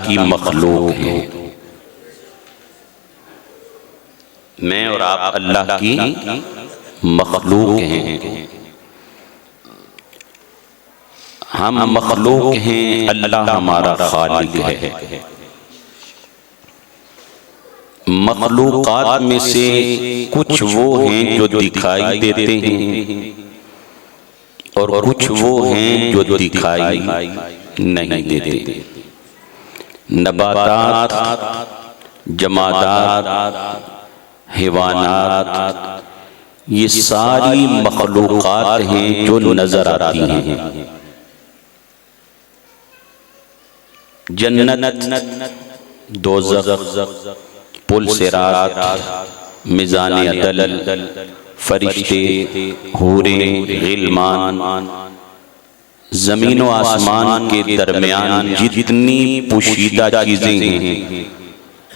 की मखलूक है। मैं और आप अल्लाह की मखलूक हैं। हम मखलूक हैं, अल्लाह हमारा खालिक है। मखलूकात में से कुछ वो हैं जो दिखाई देते हैं और कुछ वो हैं जो दिखाई नहीं देते। नबातात, जमादात, हैवानात, ये सारी मखलूकात हैं जो नजर आती हैं। जन्नत, दोज़ख, पुल सिरात, मिज़ान अदल, फरिश्ते, हूरे, गिलमान, ज़मीन व आसमान के दरमियान जितनी पोशीदा चीज़ें हैं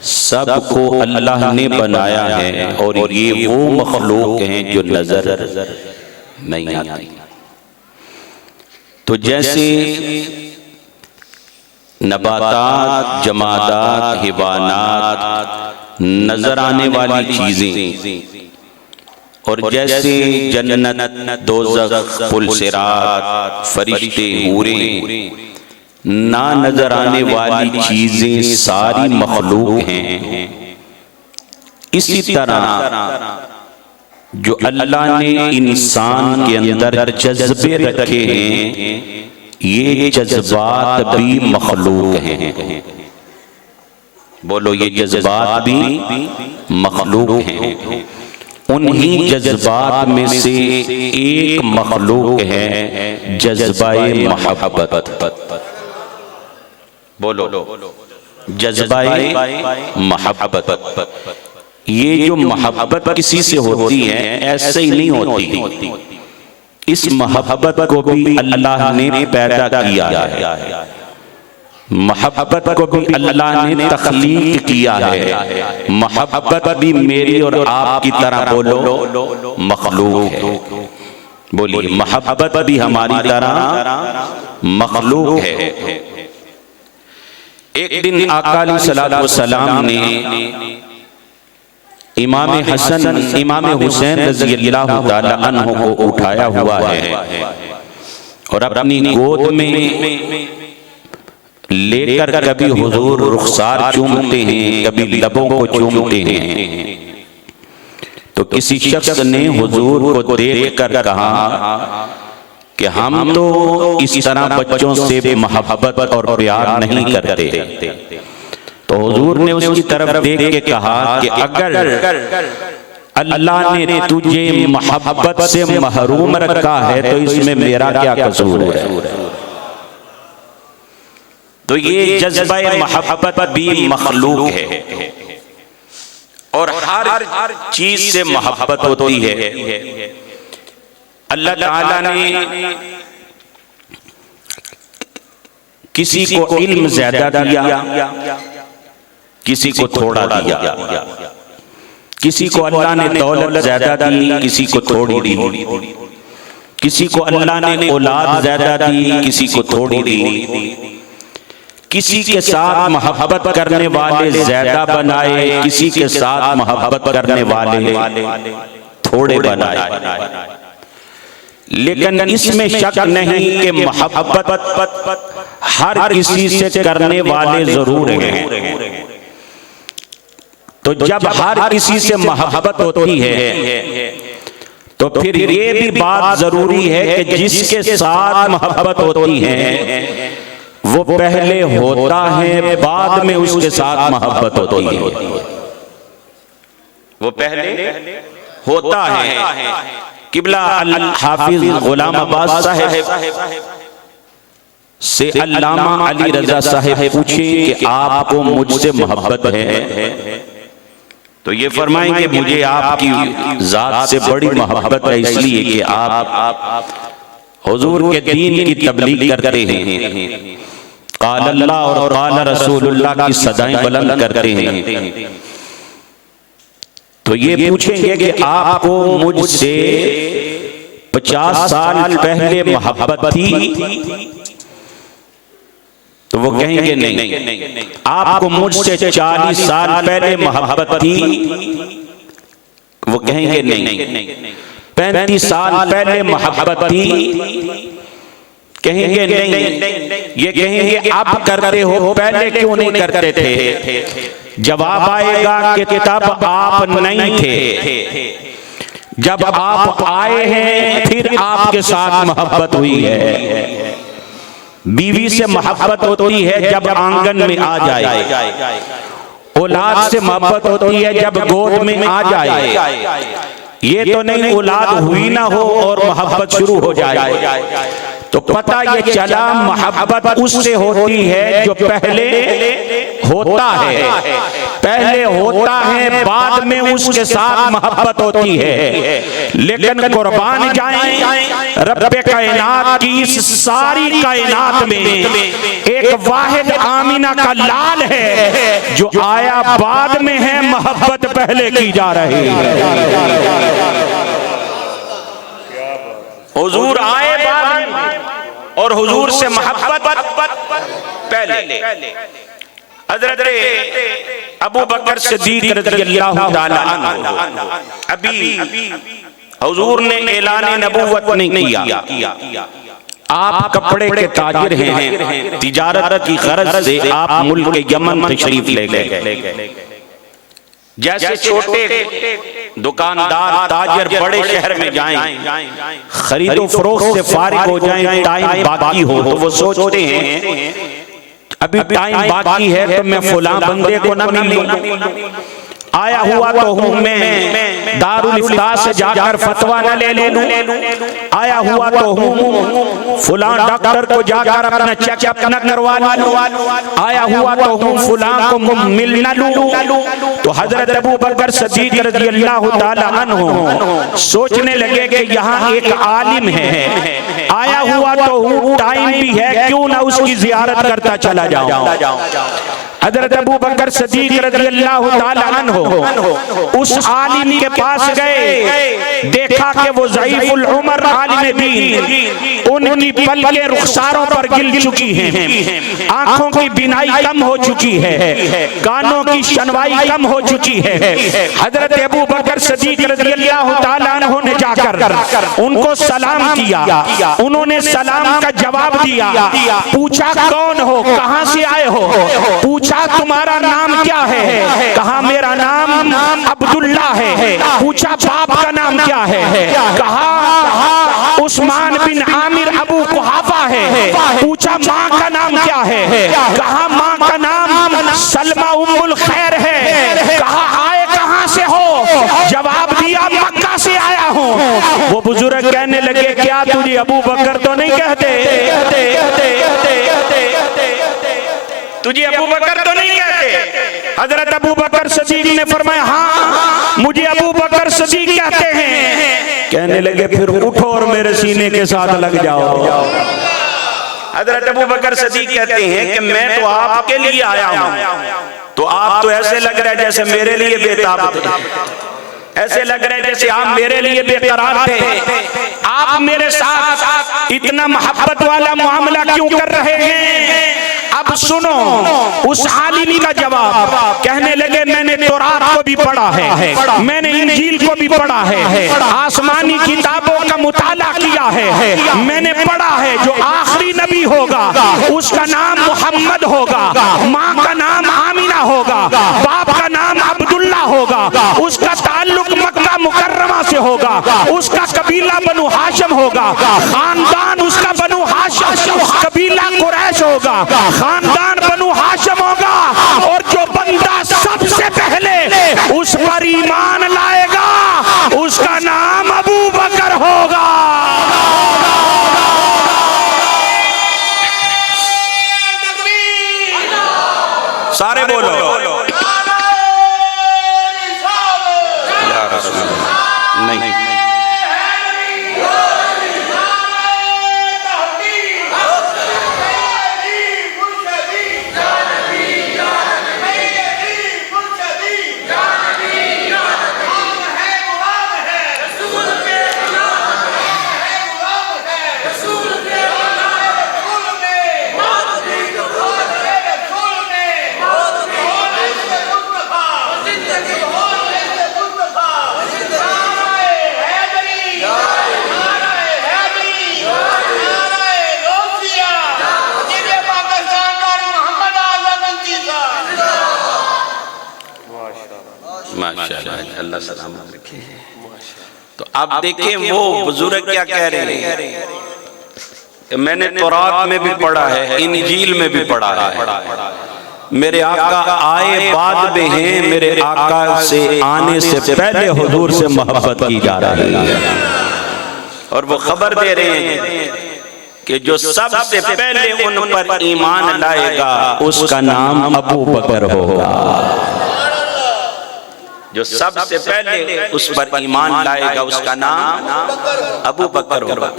सबको अल्लाह ने बनाया है और ये वो मखलूक हैं जो नजर नहीं आती। तो जैसे नबातात, जमादात, हैवानात नजर आने वाली चीजें और जैसे जन्नत, दोज़ख, पुल सिरात, फरिश्ते, हूरे ना नजर आने वाली चीजें सारी मखलूक हैं, इसी तरह जो अल्लाह ने इंसान के अंदर जज्बे रखे हैं ये जज्बात भी मखलूक हैं। बोलो, ये जज्बात भी मखलूक हैं। उन्हीं जज्बात में से एक मखलूक है जज्बाए मोहब्बत। बोलो, जज्बाए मोहब्बत। ये जो मोहब्बत किसी से होती है ऐसे ही नहीं होती, इस मोहब्बत को भी अल्लाह ने पैदा किया है। मोहब्बत को भी अल्लाह ने तख्लीक किया है। मोहब्बत भी मेरी और आपकी तरह बोलो मखलूक है। बोलिए, मोहब्बत भी हमारी तरह मखलूक है। एक दिन आका अलैहिस्सलातु वस्सलाम ने इमाम हसन, इमाम हुसैन रज़ियल्लाहु ताला अन्हु को उठाया हुआ है और अपनी गोद में लेकर कभी हुजूर रुखसार चूमते हैं, कभी लबों को चूमते हैं। तो किसी शख्स ने हुजूर को देखकर कहा कि हम तो इस तरह बच्चों से मोहब्बत और प्यार नहीं करते। तो हुजूर ने उसकी तरफ देख के कहा कि अगर अल्लाह ने तुझे मोहब्बत से महरूम रखा है तो इसमें मेरा क्या कसूर है। तो ये जज्बा मोहब्बत भी मखलूक है और हर चीज से मोहब्बत होती है। अल्लाह ताला ने किसी को इल्म ज्यादा दिया, किसी को थोड़ा दिया, किसी को अल्लाह ने दौलत ज्यादा दी, किसी को थोड़ी दी, किसी को अल्लाह ने औलाद ज्यादा दी, किसी को थोड़ी दी, किसी के साथ मोहब्बत करने वाले ज्यादा बनाए, किसी के साथ मोहब्बत करने वाले थोड़े बनाए। लेकिन इसमें शक नहीं कि मोहब्बत हर किसी से करने वाले जरूर हैं। तो जब हर किसी से मोहब्बत होती है तो फिर ये भी बात जरूरी है कि जिसके साथ मोहब्बत होती है वो पहले होता है, बाद में उसके साथ मोहब्बत होती है। वो पहले होता है। किबला हाफिज गुलाम अब्बास साहब से अल्लामा अली रजा साहब पूछे कि आपको मुझसे मोहब्बत है? तो ये फरमाएंगे मुझे आपकी जात से बड़ी मोहब्बत है, इसलिए कि आप हुजूर के दीन की तबलीग करते हैं, क़ाल अल्लाह और क़ाल रसूलुल्लाह की सदाएं बुलंद करते हैं। तो ये पूछेंगे कि आपको मुझसे 50 साल पहले मोहब्बत थी? तो वो कहेंगे नहीं, आपको मुझसे 40 साल पहले मोहब्बत थी। वो कहेंगे नहीं, 35 साल पहले मोहब्बत थी। कहेंगे नहीं, ये कहेंगे आप करते हो, पहले क्यों नहीं करते थे? जवाब आएगा कि तब आप नहीं थे, जब आप आए हैं फिर आपके साथ मोहब्बत हुई है। बीवी से मोहब्बत होती है जब आंगन में आ जाए, औलाद से मोहब्बत होती है जब गोद में आ जाए। ये तो नहीं औलाद हुई ना हो और मोहब्बत शुरू हो जाए। तो पता ये चला मोहब्बत उससे होती है जो पहले होता है, पहले होता है, बाद में उसके साथ मोहब्बत होती है। लेकिन कुर्बान जाएं रब्बे कायनात की इस सारी कायनात में एक वाहिद आमीना का लाल है जो आया बाद में है, मोहब्बत पहले की जा रही है। हुजूर आए बाद में और हुजूर से मोहब्बत पहले। हज़रत अबू बकर सिद्दीक़ रज़ियल्लाहु ताला अन्हु, अभी हुजूर ने ऐलान नबूवत नहीं किया, आप कपड़े के ताजिर हैं, तिजारत की गरज से आप मुल्क यमन तशरीफ ले गए। जैसे छोटे दुकानदार ताजिर बड़े शहर में जाएं, खरीदो फरोख्त से फारिग हो जाएं, टाइम बाकी हो तो वो सोचते हैं अभी टाइम बाकी है तो मैं फलां बंदे को ना मिलूं, आया हुआ तो हूं मैं दारुल इफ्ता से जाकर फतवा न ले लूं, आया हुआ तो हूं फलां डॉक्टर को जाकर अपना चेकअप न करवा लूं, आया हुआ तो हूं फलां को मिल न लूं। तो हजरत अबू बकर सिद्दीक़ रज़ियल्लाहु ताला अन्हु सोचने लगे कि यहाँ एक आलिम है, आया हुआ तो हूं, टाइम भी है, क्यों ना उसकी जियारत करता चला जाऊं। हजरत अबू बकर सिद्दीक़ रज़ियल्लाहु ताला अन्हु उस आलिम के पास गए, देखा कि वो ज़ईफ़ुल उमर आलिम दीन, उनकी पलकें रुखसारों पर गिर चुकी हैं, आंखों की बिनाई कम हो चुकी है, कानों की शनवाई कम हो चुकी है। हजरत अबू बकर सिद्दीक़ रज़ियल्लाहु ताला अन्हु ने जाकर उनको सलाम किया, उन्होंने सलाम का जवाब दिया, पूछा कौन हो, कहां से आए हो, पूछा तुम्हारा नाम क्या है, कहा मेरा नाम अब्दुल्ला है, पूछा बाप का नाम क्या है, कहा उस्मान बिन आमिर अबू कुहाफा है, पूछा माँ का नाम क्या है, कहा माँ का नाम सलमा उम्मुल खैर है, कहा आए कहां से हो, जवाब दिया मक्का से आया हूँ। वो बुजुर्ग कहने लगे क्या तुझे अबू बकर तो नहीं कहते, तुझे अबू बकर तो नहीं कहते। हजरत अबू बकर सिद्दीक़ ने फरमाया हाँ मुझे अबू बकर सिद्दीक़ कहते हैं। कहने लगे फिर उठो और मेरे सीने के साथ लग जाओ। हजरत अबू बकर सिद्दीक़ कहते हैं कि मैं तो आपके लिए आया हूँ, तो आप तो ऐसे लग रहे जैसे मेरे लिए बेताब थे, ऐसे लग रहे जैसे आप मेरे लिए बेकरार थे, आप मेरे साथ इतना मोहब्बत वाला मामला क्यों कर रहे हैं। अब सुनो उस आलिम का जवाब, कहने लगे मैंने तौरात को भी पढ़ा है, मैंने इंजील को भी पढ़ा है, आसमानी किताबों का मुताला किया है, मैंने पढ़ा है जो आखिरी नबी होगा उसका नाम मोहम्मद होगा, माँ का नाम आमिना होगा, बाप का नाम अब्दुल्ला होगा, उसका ताल्लुक मक्का मुकर्रमा से होगा, उसका कबीला बनु हाशिम होगा, खानदान उसका बनु हाशिम, कबीला कुरैश होगा, खानदान बनु हाशिम होगा, और जो बंदा सबसे पहले उस पर ईमान लाएगा उसका नाम अबू बकर होगा। सारे बोलो नहीं माशाअल्लाह, अल्लाह सलामत रखे। तो अब देखें वो बुजुर्ग क्या कह रहे हैं। मैंने तौरात में भी पढ़ा है, इंजील में भी पढ़ा है, मेरे आका आए बाद में हैं, मेरे आका से आने से पहले हुजूर से मोहब्बत की जा रही है। और वो खबर दे रहे हैं कि जो सबसे पहले उन पर ईमान लाएगा उसका नाम अबू बकर होगा। जो सबसे पहले उस पर ईमान लाएगा उसका नाम अबू बकर होगा।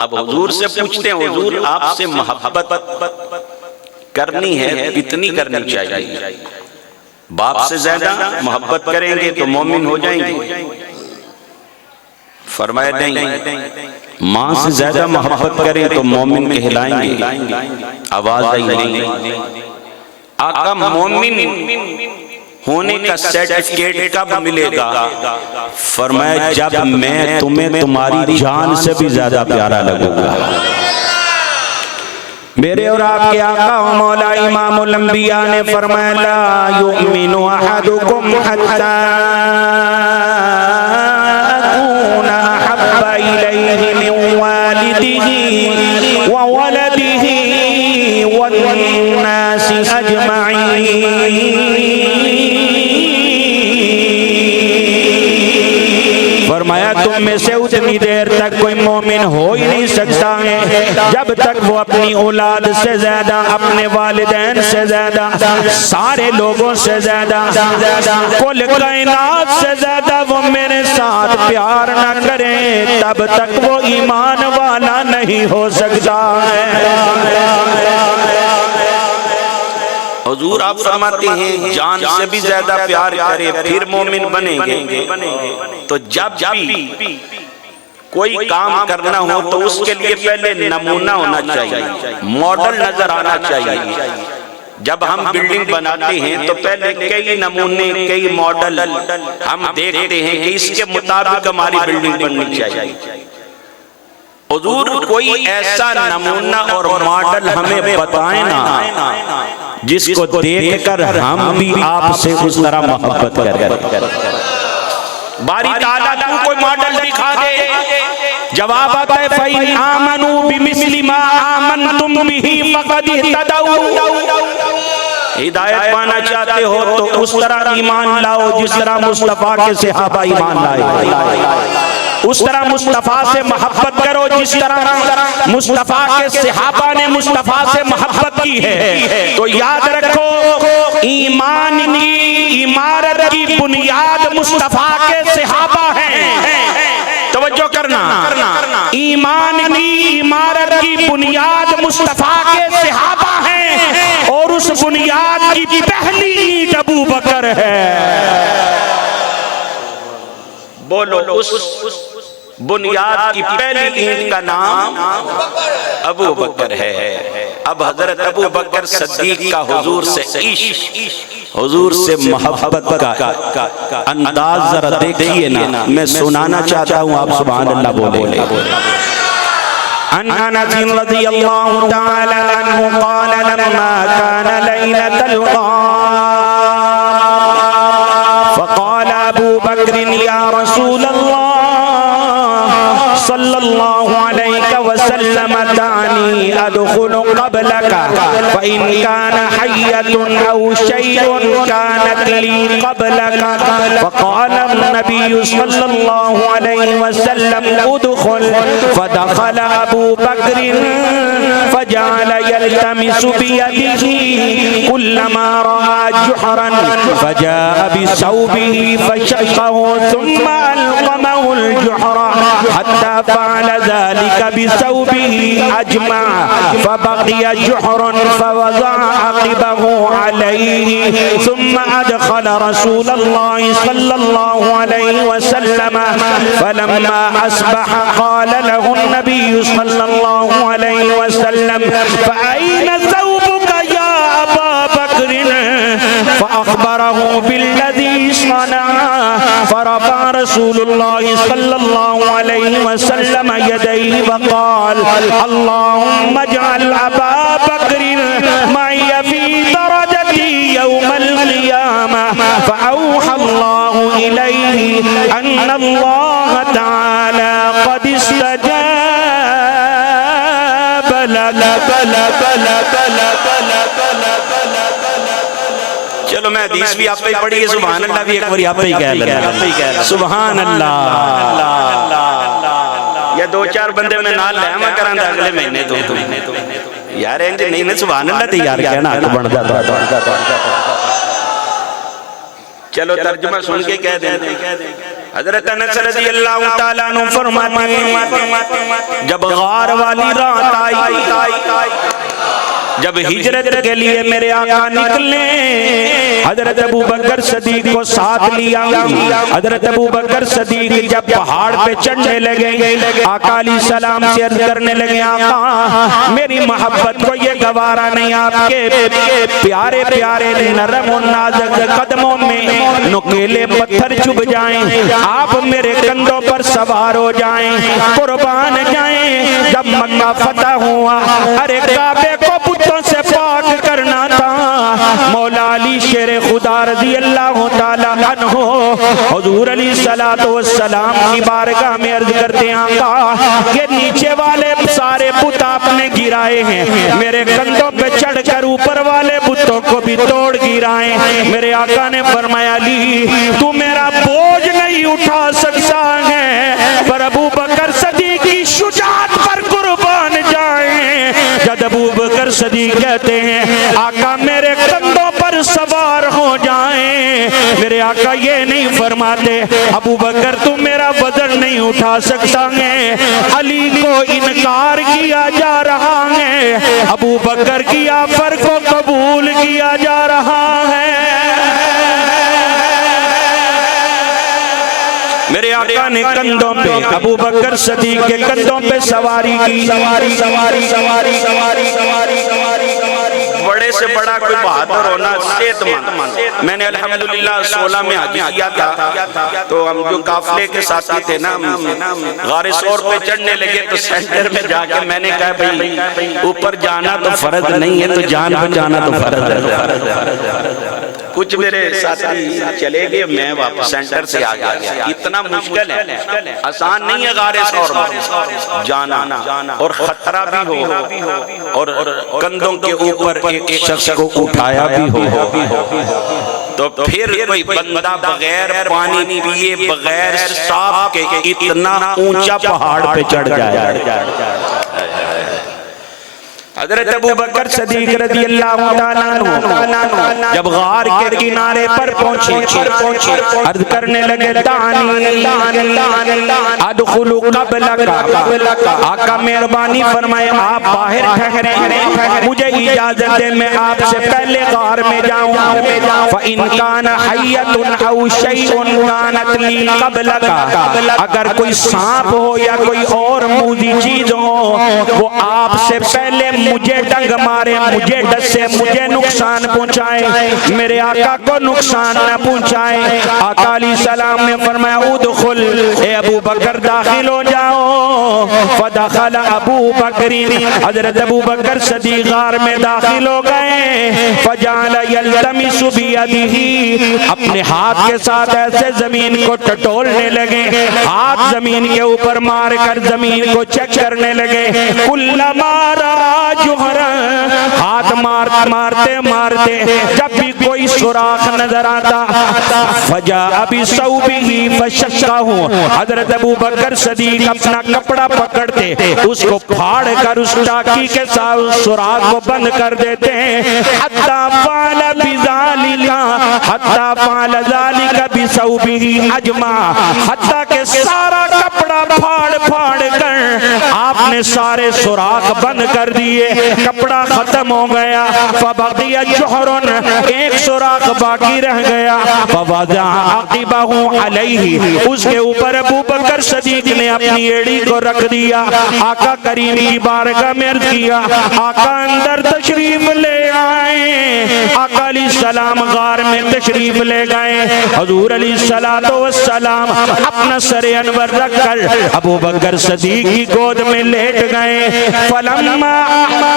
अब हुजूर से पूछते हैं, हुजूर आपसे मोहब्बत करनी है, कितनी करनी चाहिए? बाप से ज्यादा मोहब्बत करेंगे तो मोमिन हो जाएंगे। फरमाया नहीं, माँ से ज्यादा मोहब्बत करें तो मोमिन कहलाएंगे। आवाज आई नहीं। आका मोमिन होने का सर्टिफिकेट कब मिलेगा? फरमाया जब मैं तुम्हें तुम्हारी जान से भी ज्यादा प्यारा लगूंगा। मेरे और आपके आका मौला इमामुल अंबिया ने फरमाया ला युमिनु अहदुकुम हत्ता अकूना अहब्बा इलैहि मिन वालिदिही व वलदिही वन्नासि अजमईन। फरमाया तुम में से उतनी देर तक कोई मोमिन हो ही नहीं सकता है जब तक वो अपनी औलाद से ज्यादा, अपने वालिदैन से ज्यादा, सारे लोगों से ज्यादा, कुल कायनात से ज्यादा वो मेरे साथ प्यार न करे, तब तक वो ईमान वाला नहीं हो सकता है। हुजूर आप फरमाते हैं जान से भी ज्यादा प्यार करे फिर मोमिन बनेंगे। तो जब भी कोई काम करना हो तो उसके लिए पहले नमूना होना चाहिए, मॉडल नजर आना चाहिए। जब हम बिल्डिंग बनाते हैं तो पहले कई नमूने, कई मॉडल हम देखते हैं कि इसके मुताबिक हमारी बिल्डिंग बननी चाहिए। हुजूर कोई ऐसा नमूना और मॉडल हमें बताए ना जिसको देखकर हम भी आपसे उस तरह मोहब्बत करें। बारी ताला तू कोई मॉडल दिखा दे। जवाब आता है फइन आमनू बिमिस्लि मा आमनतुम बिही फक़द इहतदौ। हिदायत पाना चाहते हो तो उस तरह ईमान लाओ जिस तरह मुस्तफा के सहाबा ईमान लाए। उस तरह मुस्तफा से मोहब्बत करो जिस तरह मुस्तफा के सहाबा ने मुस्तफा से मोहब्बत की है। तो याद रखो ईमान की इमारत की बुनियाद मुस्तफा के सहाबा हैं। तवज्जो करना, ईमान की इमारत की बुनियाद मुस्तफा के सहाबा हैं और उस बुनियाद की पहली ईंट अबू बकर है। बोलो, उस बुनियाद की पहली ईंट का नाम अबू बकर है। अब हजरत अबू बकर सिद्दीक का हुजूर से इश्क, हुजूर से मोहब्बत का अंदाज जरा देखिए ना। मैं सुनाना चाहता हूँ, आप सुभान अल्लाह बोले। अनस रज़ियल्लाहु तआला अन्हु क़ाल लम्मा कान लैलतल फ़क़ाल अबू बकर या रसूलल्लाह सल्लल्लाहु अलैहि वसल्लम दानी अदखुलु क़ब्लका फ़इन कान हय्यतुन औ शैउन कानत ली क़ब्लका फ़क़ाल नबी सल्लल्लाहु अलैहि वसल्लम उदखुल फ़दखल अबू बकर फ़जअल यल्तमिसु बियदिही कुल्लमा रआ जुहरन फ़जाअ बिसौबिही फ़शक़्क़हु थुम्मा अलक़महु अलजुहरा हत्ता फअल ज़ालिका बिसौबिही अजमा फ़बक़िय जुहरन फ़वज़अ अक़िबहु अलैहि थुम्मा अदख़ल रसूलल्लाहि सल्लल्लाहु अलैहि वसल्लम फ़लम्मा अस्बह क़ाल लहु नबी सल्लल्लाहु अलैहि वसल्लम फ़अय्न सौबुका या अबा बकर फ़अख़बरहु बिल्लज़ी सनअ फ़रफ़अ रसूलुल्लाहि सल्लल्लाहु अलैहि वसल्लम यदैहि वक़ाल अल्लाहुम्मा इजअल अबा बकर मअय फ़ी दरजती यौमल क़ियामह फ़अव्हा इन्नल्लाह ताला क़द इस्तजाब लक। चलो मैं हदीस भी आप पे पढ़ी है, सुभान अल्लाह भी एक बार आप पे ही कह लेना, सुभान अल्लाह। या दो चार बंदे में नाल ले मैं करां अगले महीने तो यार इंज नहीं ना सुभान अल्लाह ते यार कहना हक बनदा। चलो तर्जुमा सुन के कह दें। हजरत अनस रज़ियल्लाहु ताला अन्हु फरमाते हैं जब गार वाली रात आई, जब हिजरत के लिए मेरे आका निकले, हजरत अबू बकर सदीक को साथ लिया। हजरत अबू बकर सदीक जब पहाड़ पे चढ़ने लगे, आका अलैहिस्सलाम से अर्ज करने लगे, आका मेरी मोहब्बत को ये गवारा नहीं, आपके प्यारे प्यारे नरम और नाजुक कदमों में नुकीले पत्थर चुभ जाएं, आप मेरे कंधों पर सवार हो जाएं, कुर्बान जाएं। जब मक्का फतह हुआ, अरे काबे को बुतों से पाक करना था। मौला अली शेर खुदा रज़ी अल्लाह ताला अन्हु हुजूर अलैहिस्सलातु वस्सलाम की बारगाह में अर्ज करते हैं, आका ये नीचे वाले सारे बुत आपने गिराए हैं, मेरे कंधों पे चढ़कर ऊपर वाले बुतों को भी तोड़ गिराए। मेरे आका ने फरमाया, अली तू मेरा बोझ नहीं उठा सकता है, पर अबू बकर सदीक की शुजाअत पर कुर्बान जाए। जब अबू बकर सदीक कहते हैं, आका मेरे कंधों पर सवार हो जाएं, मेरे आका ये नहीं फरमाते अबू बकर तू मेरा वजन नहीं उठा सकता है, अली को इनकार किया जा रहा है, अबू बकर की ऑफर को कबूल किया जा रहा है। मेरे आका ने कंधों पे अबू बकर सदीक के कंधों पे सवारी की। बड़े से बड़ा कोई बहादुर होना सेहतमंद। मैंने अल्हम्दुलिल्लाह 16 में हज किया था, तो हम जो काफले के साथी थे ना, गारे सौर पे चढ़ने लगे तो सेंटर में जाके मैंने कहा भाई ऊपर जाना तो फर्ज नहीं है, तो जान बचाना तो फर्ज है। कुछ मेरे साथी चले गए, मैं वापस सेंटर से आ गया। इतना मुश्किल है, आसान नहीं है गारे सौर में जाना, और खतरा भी हो, और कंधों के ऊपर एक शख्स को उठाया भी हो, तो फिर कोई बंदा बगैर पानी पिए बगैर सांप के इतना ऊंचा पहाड़ पे चढ़ जाए। हजरत अबू बकर सदीक रज़ियल्लाहु ताला अन्हु जब गार के किनारे पर पहुंचे, अर्ज करने लगे, अदखुलु क़ब्लका, आका मेहरबानी फरमाए आप बाहर ठहरे, मुझे इजाजत दे मैं आपसे पहले गार में जाऊं। फ़इन कान हय्यतुन औ शैउन कानत ली क़ब्लका, अगर कोई सांप हो या कोई और मूजी चीज हो वो आपसे पहले मुझे डंग मारे, मुझे डसे, मुझे नुकसान पहुंचाए, मेरे आका को नुकसान न पहुंचाए। आका अलैहिस्सलाम ने फरमाया उदखुल, ए अबू बकर दाखिल हो जाओ। फदखल अबू बकरीन, हजरत अबू बकर सदीक गार में दाखिल हो गए। फजाल यल्तमिसु बियदिही, अपने हाथ के साथ ऐसे जमीन को टटोलने लगे, हाथ जमीन के ऊपर मार कर जमीन को चेक करने लगे। कुल्लमा जोहरा, हाथ मारते मारते जब भी कोई सुराख नजर आता, फजा अभी सौबिही फशक्काहु, हजरत अबू बकर सदीक अपना कपड़ा पकड़ते उसको फाड़ कर उस टाकी के साथ सुराख को बंद कर देते हैं। हत्ता फाल बिज़ालिका, हत्ता फाल ज़ालिका बिसौबिही अजमा, हत्ता के सारा कपड़ा फाड़ फाड़ कर आपने सारे सुराख बंद कर दिए, कपड़ा खत्म हो गया। फबगिया जोहरुन, एक सुराख बाकी रह गया। फवज़ा अक़िबहु अलैहि, उसके ऊपर अबू बकर सदीक ने अपनी एड़ी को रख दिया। आका करीम की बारगाह में अर्ज़ किया, आका अंदर तशरीफ ले आए। आका अलैहिस्सलाम गार में तशरीफ ले गए। हुजूर अलैहिस्सलातु वस्सलाम अपना सरे अनवर रखकर अबू बकर सदीक की गोद में लेट गए। फलम्मा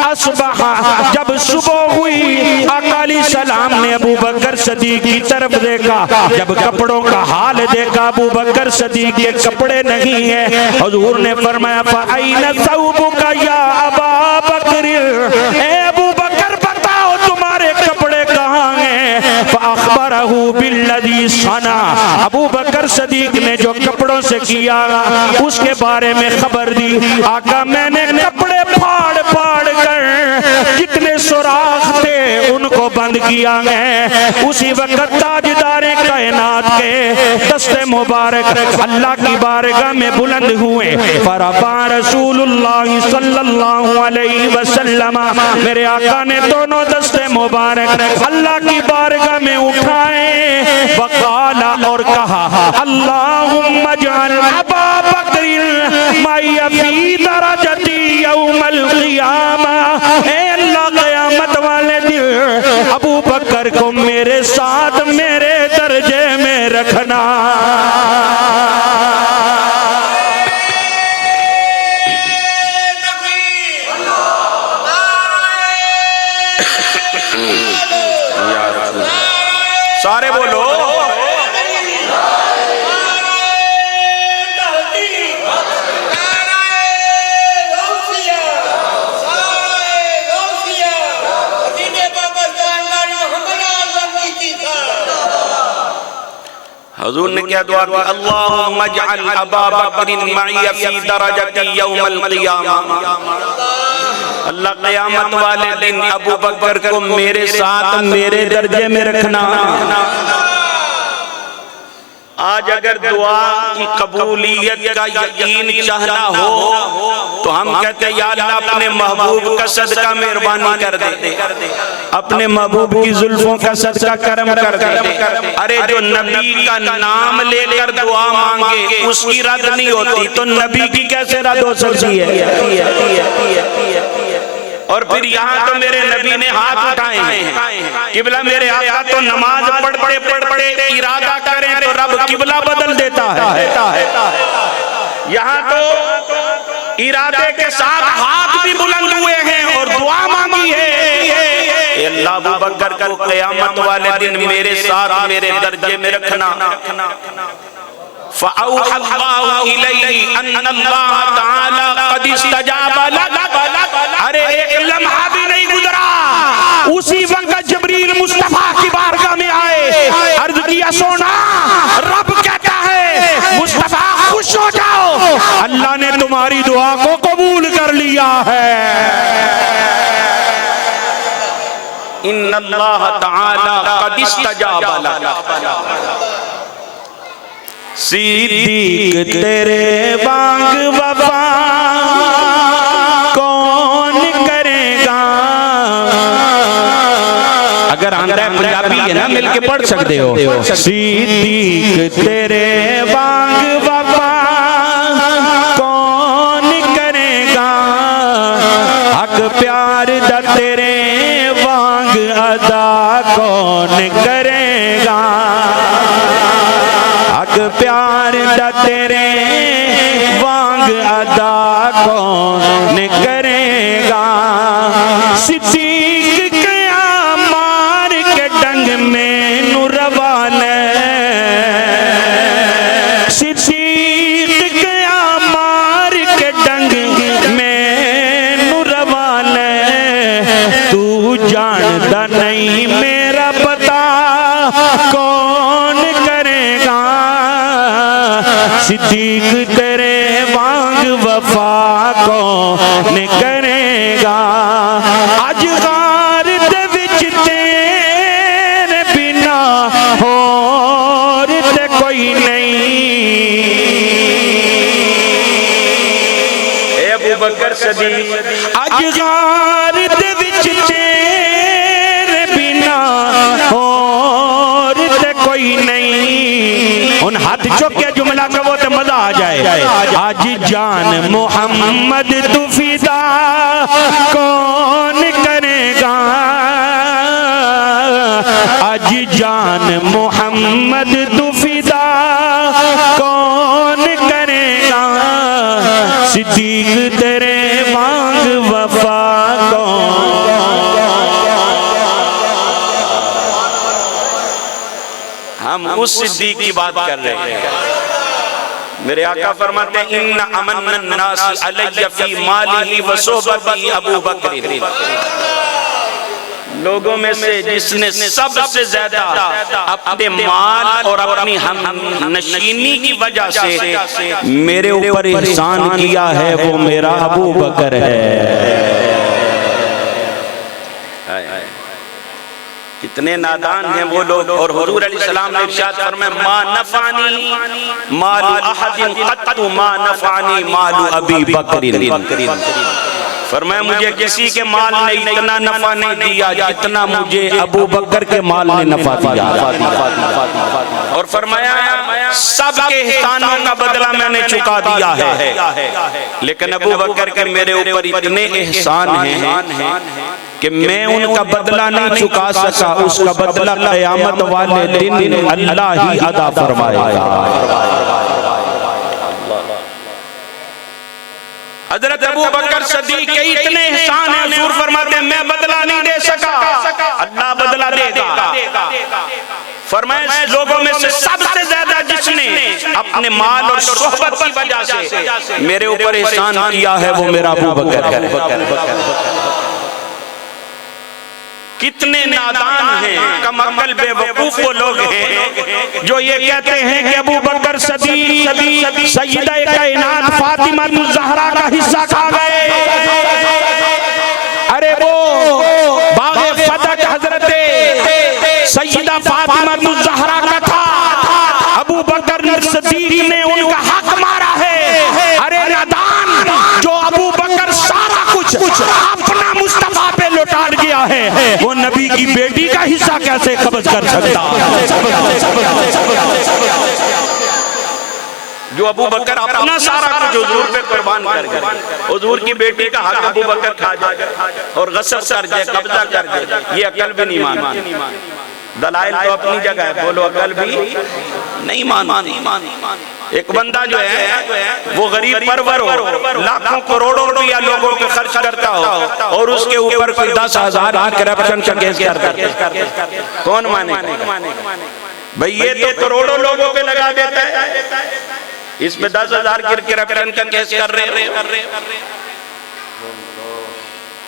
असबहा, जब सुबह हुई आका अलैहिस्सलाम ने अबू बकर सदीक सदीक की तरफ देखा, जब कपड़ों का हाल देखा अबू बकर सदीक के कपड़े नहीं है, हुजूर ने फरमाया फ़अैन सौबुका या अबा बकर, ए अबू बकर बताओ तुम्हारे कपड़े कहाँ हैं। फ़अख़बरहु बिल्लज़ी सना, अबू बकर सदीक ने जो कपड़ों से किया उसके बारे में खबर दी। आका मैंने कपड़े फाड़ फाड़ कर जितने सुराख थे उनको बंद किया है। उसी वक्त ताजदारे कायनात के दस्ते मुबारक अल्लाह की बारगाह में बुलंद हुए। फरफा रसूलुल्लाह सल्लल्लाहु अलैहि वसल्लम, मेरे आका ने दोनों दस्ते मुबारक अल्लाह की बारगाह में उठाए। वक़ाला, और कहा अल्लाहुम्मा जअल अबा बकर माइया फी दरजती यौमल क़ियामा, ए अल्लाह क़यामत वाले दिन अबू बकर को मेरे साथ मेरे दर्जे में रखना। सारे बोलो हुजूर ने क्या दुआ की, अल्लाहुम्मा जअल अबा बकर मइया फी दरजती यौमल क़ियामा, अल्लाह क़यामत वाले दिन अबू बकर को मेरे साथ मेरे दर्जे में रखना। आज अगर दुआ की कबूलियत का यकीन चाहना हो तो हम कहते हैं या अल्लाह अपने महबूब का सदका मेहरबानी कर दे, अपने महबूब की जुल्फों का सदका करम कर दे। अरे जो नबी का नाम लेकर दुआ मांगे उसकी रद्द नहीं होती तो नबी की कैसे रद्द हो सकती है। और फिर यहाँ तो मेरे नबी ने हाथ उठाए हैं, किबला मेरे आका तो नमाज पढ़ते पढ़ते इरादा करें तो रब किबला बदल देता है। यहाँ तो इरादे के साथ हाथ भी बुलंद हुए हैं और दुआ मांगी है, अल्लाह अबू बकर को क़यामत वाले दिन मेरे साथ मेरे दर्जे में रखना। फ़अौहा अल्लाहु इलैहि अन्नल्लाह तआला क़द इस्तजाब लक, अरे एक लम्हा भी नहीं गुजरा उसी वक्त जबरील मुस्तफा की बारगाह में आए, अर्ज किया सोना रब कहता है मुस्तफा खुश हो जाओ, अल्लाह ने तुम्हारी दुआ को कबूल कर लिया है। इन्नल्लाह तआला क़द इस्तजाब लक, सिद्दीक तेरे वांग वफा कौन करेगा। अगर आंध्रा पंजाबी है ना मिलके पढ़ सकते हो। सिद्दीक तेरे वांग वफा कौन करेगा, हक प्यार दा तेरे वांग अदा कौन करेगा, हक प्यार दा तेरे वांग अदा कौन करेगा। सिद्दीक कया मार के डंग में नुरवान, सिद्दीक कया मार के डंग में नुरवान, तू जानता नहीं मेरा पता कौन करेगा। सिद्दीक तेरे वांग वफा कौन करेगा, अज गार दे विच तेरे बिना होर ते कोई नहीं। ए अबू बकर सदीक, अज गार दे विच तेरे बिना होर ते कोई नहीं। उन हाथ चुक के जुमला कहो तो मजा आ जाए। आज जान मोहम्मद तू फिदा कौन करेगा, आज जान मोहम्मद तू फिदा कौन करेगा। सिद्दीक तेरे वांग वफा कौन। हम उस सिद्दीक की बात कर रहे हैं। मेरे आका फरमाते हैं इन्ना अमन्नन नासी अलैया फी मालिही व सोहबती अबू बकर, लोगों में से जिसने सबसे ज्यादा अपने माल और अपनी हम नशीनी की वजह से मेरे ऊपर एहसान किया है वो मेरा अबू बकर है। कितने नादान हैं वो लोग। और हुजूर अलैहिस्सलाम ने इरशाद फरमाया मा नफानी मालु अहदिन क़त्तु मा नफानी मालु अबी बकर, फरमाया मुझे किसी के माल ने इतना नफा नहीं दिया जितना मुझे अबू बकर के माल ने नफा दिया। और फरमाया सबके एहसानों का बदला मैंने चुका दिया है, लेकिन अबू बकर के मेरे ऊपर इतने एहसान हैं कि मैं उनका बदला नहीं चुका सका। उसका बदला क़यामत वाले दिन अल्लाह ही अदा फरमाएगा। हज़रत अबू बकर सिद्दीक़ के इतने एहसान हैं, हुज़ूर फरमाते हैं मैं बदला नहीं दे सका, अल्लाह बदला देगा। फरमाया लोगों में से सबसे ज्यादा जिसने अपने माल और सोहबत की वजह से मेरे ऊपर एहसान किया है वो मेरा अबू बकर है। कितने नादान हैं, कम अक्ल बेवकूफ वो लोग हैं जो ये कहते हैं कि अबू बकर सिद्दीक़ सय्यदा कायनात फातिमा ज़हरा का हिस्सा खा गए। अरे वो बाग़े फदक हजरत सय्यदा फातिमा ज़हरा का था, अबू बकर सिद्दीक़ ने उनका हक मारा है। अरे नादान, जो अबू बकर सारा कुछ अपना मुस्तफा पे लौटा गया है, वो नबी की बेटी का हिस्सा कैसे कब्ज कर सकता? जो अबू बकर अपना सारा कुछ हुजूर पे कुर्बान कर गए, हुजूर की बेटी का हक अबू बकर खा जाए और गस्ब कर जाए, कब्जा कर जाए, ये अकल भी नहीं मानती। दलाइल तो अपनी जगह है, बोलो अकल भी नहीं मानती। एक बंदा जो है वो गरीब परवर हो, लाखों करोड़ों रुपया लोगों पे खर्च करता हो और उसके ऊपर कोई 10,000 करप्शन का केस करता है, कौन माने भाई? ये तो करोड़ों लोगों पे लगा देता है, इस पे 10,000 करप्शन का केस कर रहे।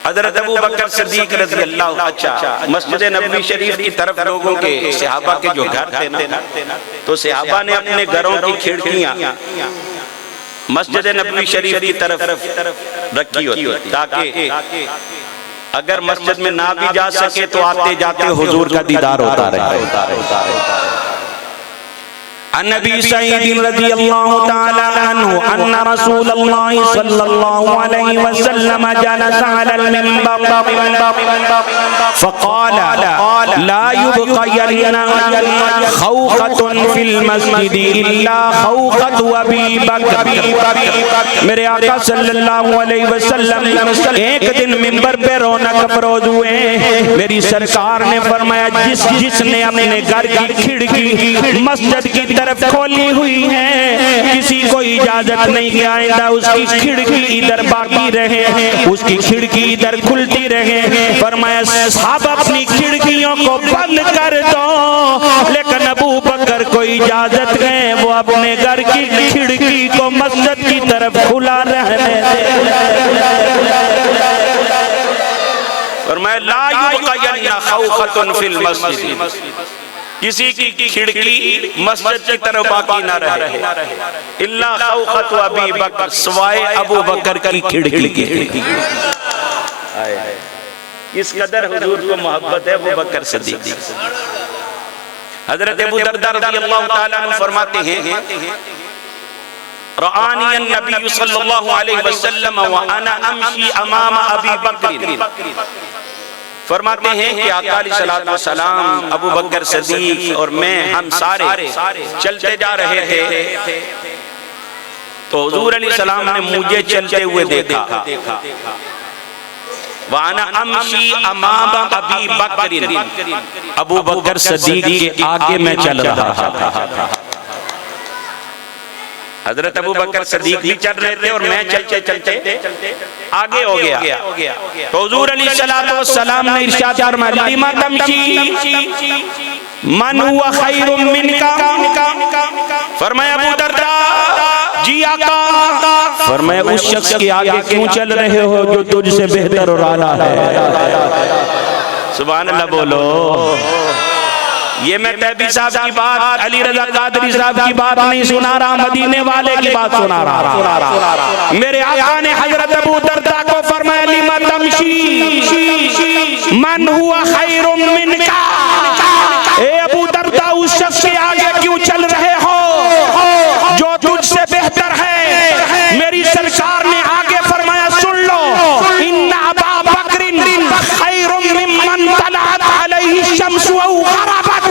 हज़रत अबू बकर सिद्दीक़ रज़ी अल्लाह, अच्छा मस्जिद नबवी शरीफ की तरफ लोगों के सहाबा के जो घर थे ना, तो सहाबा ने अपने घरों की खिड़कियां मस्जिद नबवी शरीफ की तरफ रखी होती ताकि अगर मस्जिद में ना भी जा सके तो आते जाते हुजूर का दीदार होता रहे। नबी सईद रज़ियल्लाहु ताला अन्हु अन्ना रसूलल्लाह सल्लल्लाहु अलैहि वसल्लम जलसा अलल मिंबर फक़ाल ला युबक़यन्ना खौक़तुन फिल मस्जिद इल्ला खौक़तु अबी बकर। मेरे आका सल्लल्लाहु अलैहि वसल्लम एक दिन मिंबर पे रौनक अफरोज हुए। मेरी सरकार ने फरमाया जिसने अपने घर की खिड़की मस्जिद की तरफ खोली हुई है, किसी को इजाजत नहीं कि आइंदा उसकी खिड़की इधर बाकी रहे, उसकी खिड़की इधर खुलती रहे। फरमाया साहब अपनी खिड़कियों को बंद कर दो, लेकिन अबू बकर को इजाजत है वो अपने घर की खिड़की को मस्जिद की तरफ खुला रहने दे। फरमाया ला युबक़यन्ना खौक़तुन फिल मस्जिद, किसी की खिड़की मस्जिद की तरफ बाकी ना रहे इल्ला खौक़तु अबी बकर, सिवाय अबू बकर की खिड़की की। इस कदर हुजूर को मोहब्बत है अबू बकर सिद्दीक़। हज़रत अबू दरदा रज़ियल्लाहु ताला अन्हु फरमाते हैं रआनी अन्नबी सल्लल्लाहु अलैहि वसल्लम व अना अमशी अमाम अबी बकर। फरमाते हैं कि आका अलैहिस्सलातु वस्सलाम, अबू बकर सिद्दीक़ और मैं, हम सारे चलते जा रहे थे तो हुजूर अलैहिस्सलाम ने मुझे चलते हुए देखा। वाना अमशी अमाम अबी बकर, अबू बकर सिद्दीक़ के आगे मैं चल रहा था। हजरत अबू बकर सिद्दीक़ भी चल रहे थे और मैं चलते चलते आगे हो गया। तो हुजूर अलैहिस्सलातु वस्सलाम ने इरशाद फरमाया लिमा तमशी, मन हुआ खैरुम मिनका, फरमाया अबू दर्दा जी आका, फरमाया उस शख्स के आगे क्यों चल रहे हो जो तुझसे बेहतर और आला है। सुभान अल्लाह बोलो। ये मैं तैबी साहब की बात, अली रजा कादरी साहब की बात नहीं सुना रहा, मदीने वाले की बात सुना रहा। मेरे आका ने हजरत अबू दर्दा को फरमाया लिमा तमशी मन हुआ खैरुम मिनका, ए अबू दर्दा उस शख्स के आगे क्यों चल रहे हो जो तुझसे बेहतर है। मेरी सरकार ने आगे फरमाया सुन लो, इन्ना अबा बकरिन खैरुम मिम्मन तलअत अलैहि शम्स व गरबत।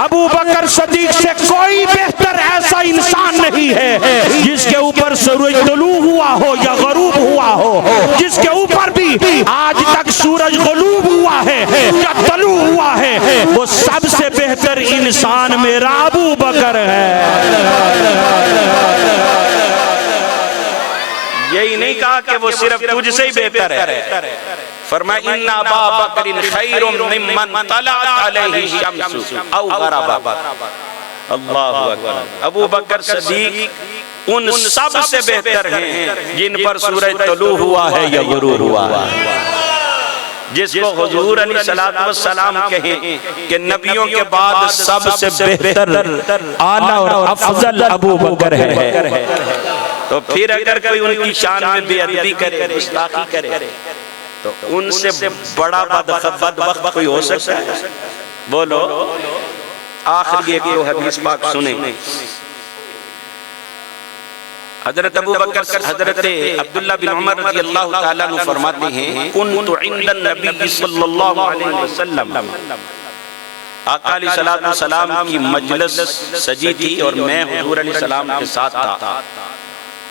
अबू बकर सदीक से कोई बेहतर ऐसा इंसान नहीं है जिसके ऊपर सूरज तलू हुआ हो या गरूब हुआ हो, जिसके ऊपर भी आज तक सूरज गलूब हुआ है या तलू हुआ है, वो सबसे बेहतर इंसान मेरा अबू बकर है। यही नहीं कहा कि वो सिर्फ तुझसे ही बेहतर है, फरमाया इन्ना अबा बकरिन खैरुम मिम्मन तलअत अलैहि शम्स औ गरबत। अल्लाहु अकबर। अबू बकर सदीक उन सब से बेहतर हैं जिन पर सूरज तलू हुआ है या गुरूब हुआ है। जिसको हुजूर अलैहिस्सलातु वस्सलाम कहें कि नबियों के बाद सबसे बेहतर आला और अफजल अबू बकर है, तो फिर अगर कोई उनकी शान में बेअदबी करे, गुस्ताखी करे, तो उनसे बड़ा बदबख्त कोई हो सकता है? बोलो। आखिरी एक दो हदीस पाक सुने। हजरत अबू बकर, हजरत अब्दुल्लाह बिन उमर रज़ियल्लाहु ताला अन्हु फरमाते हैं कुन्तु इंदन नबी सल्लल्लाहु अलैहि वसल्लम, आका अलैहिस्सलातु वस्सलाम की मजलिस सजी थी और मैं हुजूर अलैहिस्सलाम के साथ था।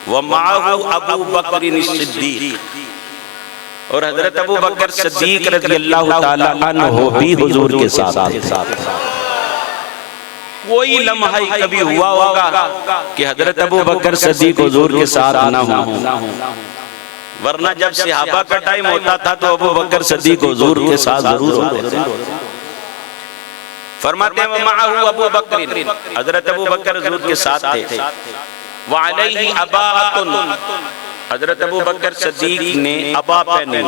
व माअहु अबू बकर सिद्दीक, और हजरत अबू बकर सिद्दीक रज़ियल्लाहु ताला अन्हु भी हुजूर के साथ थे। कोई लम्हा कभी हुआ होगा कि हजरत अबू बकर सिद्दीक हुजूर के साथ ना हो, वरना जब सहाबा का टाइम होता था तो अबू बकर सिद्दीक हुजूर के साथ जरूर होते थे। फरमाते हैं माअहु अबू बकर, हजरत अबू बकर हुजूर के साथ थे। व अलैहि अबाअतुन, हजरत अबू बकर सिद्दीक ने अबा पहनी,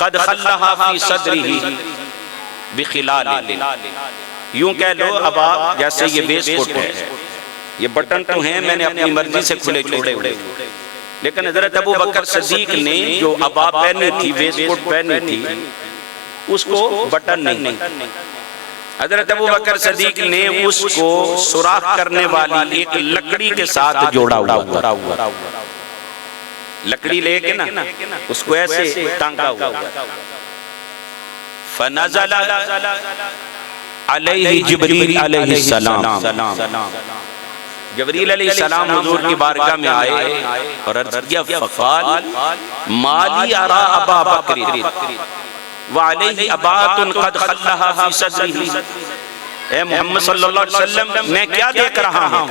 कद खल्लहा फी सदरिही बिखिलाल, यूं कह लो अबा जैसे ये वेस्ट कोट है, ये बटन तो हैं मैंने अपनी मर्जी से खुले छोड़े हुए, लेकिन हजरत अबू बकर सिद्दीक ने जो अबा पहनी थी, वेस्ट कोट पहनी थी, उसको बटन नहीं। हजरत अबू बकर सिद्दीक ने उसको सुराख करने वाली एक लकड़ी के साथ जोड़ा हुआ, लकड़ी लेके ना उसको ऐसे टांगा हुआ। फनज़ला अलैहि जिब्रील अलैहिस्सलाम, जिब्रील अलैहिस्सलाम हुजूर की बारगाह में आए और अर्ज़ किया फ़क़ाल माली अरा अबा बकर व अलैहि अबातुन क़द खल्लहा फी सदरिही। ए मोहम्मद सल्लल्लाहु अलैहि वसल्लम, मैं क्या देख रहा हूँ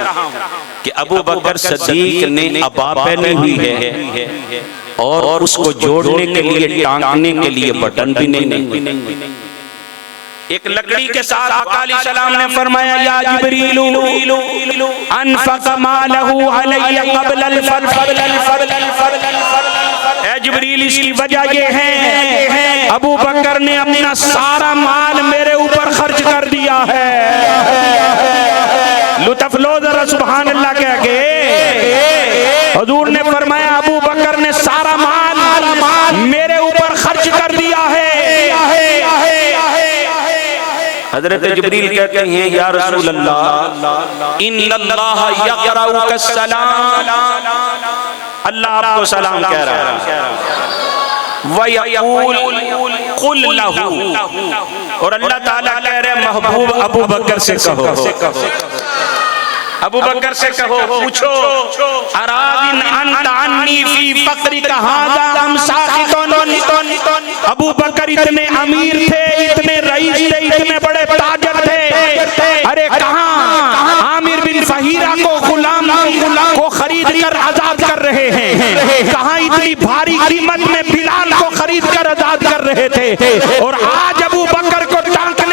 कि अबू बकर सिद्दीक ने अबा पहनी हुई है और उसको जोड़ने के लिए, टांगने के लिए बटन भी नहीं। एक लकड़ी के साथ आका अलैहिस्सलाम ने फरमाया या जिब्रीलु अनफक़ मालहु अलैया क़ब्ल अल-फर्द। ए जिब्रील, इसकी वजह ये है अबू बकर ने अपना सारा माल मेरे ऊपर खर्च कर दिया है। लुत्फ लो जरा सुभान अल्लाह कह के। हुजूर ने फरमाया अबू बकर ने सारा माल मेरे ऊपर खर्च कर दिया है। हजरत जिब्रील कहते हैं या रसूल अल्लाह इन्नल्लाह यक़रउका सलाम, अल्लाह आपको सलाम कह रहा है। व यक़ूल कुल लहू, और अल्लाह ताला कह रहे हैं महबूब अबू बकर से कहो, अबू बकर से कहो, पूछो अरादिन अंत अन्नी फी फ़क़रिका हाज़ा अम साख़ितुन। अबू बकर इतने अमीर थे, इतने रईस थे, इतने बड़े ताजर थे, अरे कहाँ आमिर बिन फहीरा को गुलाम को खरीद कर आजाद कर रहे हैं, कहाँ इतनी भारी कीमत में बिलाल को खरीद कर आजाद कर रहे थे, और आज अबू बकर को टांकने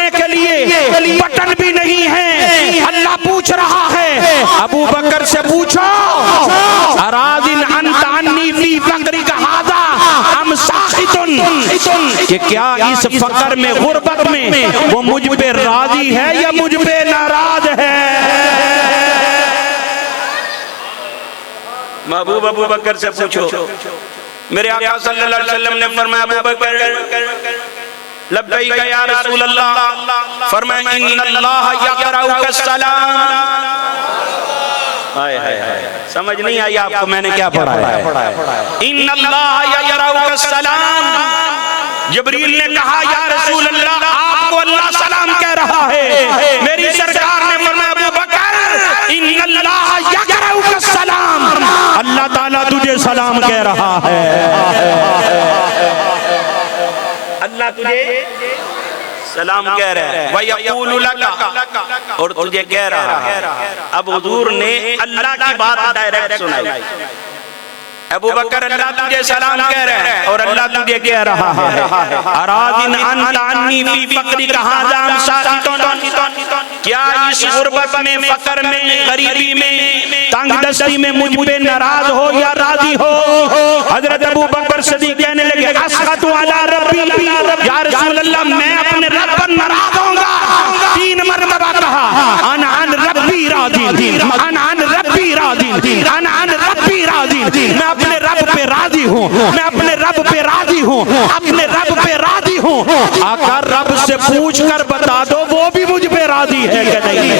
क्या इस फकर में गुर्बत में वो मुझ पे राजी है या मुझ पे नाराज है? महबूब अबू बकर से पूछो। मेरे आका सल्लल्लाहु अलैहि वसल्लम ने फरमाया, अबू बकर लब्बैक या रसूल अल्लाह। फरमाया, इन्नल्लाह यक़रउका सलाम। हाय हाय हाय, समझ नहीं आई आपको मैंने क्या पढ़ा है? इन्नल्लाह यक़रउका सलाम। जिब्रील ने कहा, या रसूल अल्लाह, आपको अल्लाह सलाम कह रहा है। मेरी सरकार ने फरमाया, अबू बकर इन्नल्लाह यक़रउका सलाम, अल्लाह ताला तुझे सलाम कह रहा है। अल्लाह तुझे सलाम कह रहा है, वयक़ूलु लका, और तुझे कह रहा है। अब हुजूर ने अल्लाह की बात डायरेक्ट सुनाई। अबू बकर, अल्लाह तुझे सलाम कह रहा है और अल्लाह तुझे कह रहा है, अरादिन अंता अन्नी फी फ़क़रिका हाज़ा साकितुन। क्या इस गुर्बत में, फकर में, गरीबी में, तंगदस्ती में मुझ पे नाराज हो या राजी हो? हजरत अबू बकर सिद्दीक़ कहने लगे, अस्क़तु अला रब्बी, या रसूल अल्लाह, मैं अपने रब पर नाराज होऊंगा। 3 मरतबा कहा, अन रब्बी राज़ी, अन रब्बी राज़ी, अन रब्बी राज़ी। मैं अपने रब पे राजी हूँ, मैं अपने रब पे राजी हूँ, अपने रब पे राजी हूँ। आका रब से पूछ कर बता दो वो भी मुझ पे राजी है कि नहीं?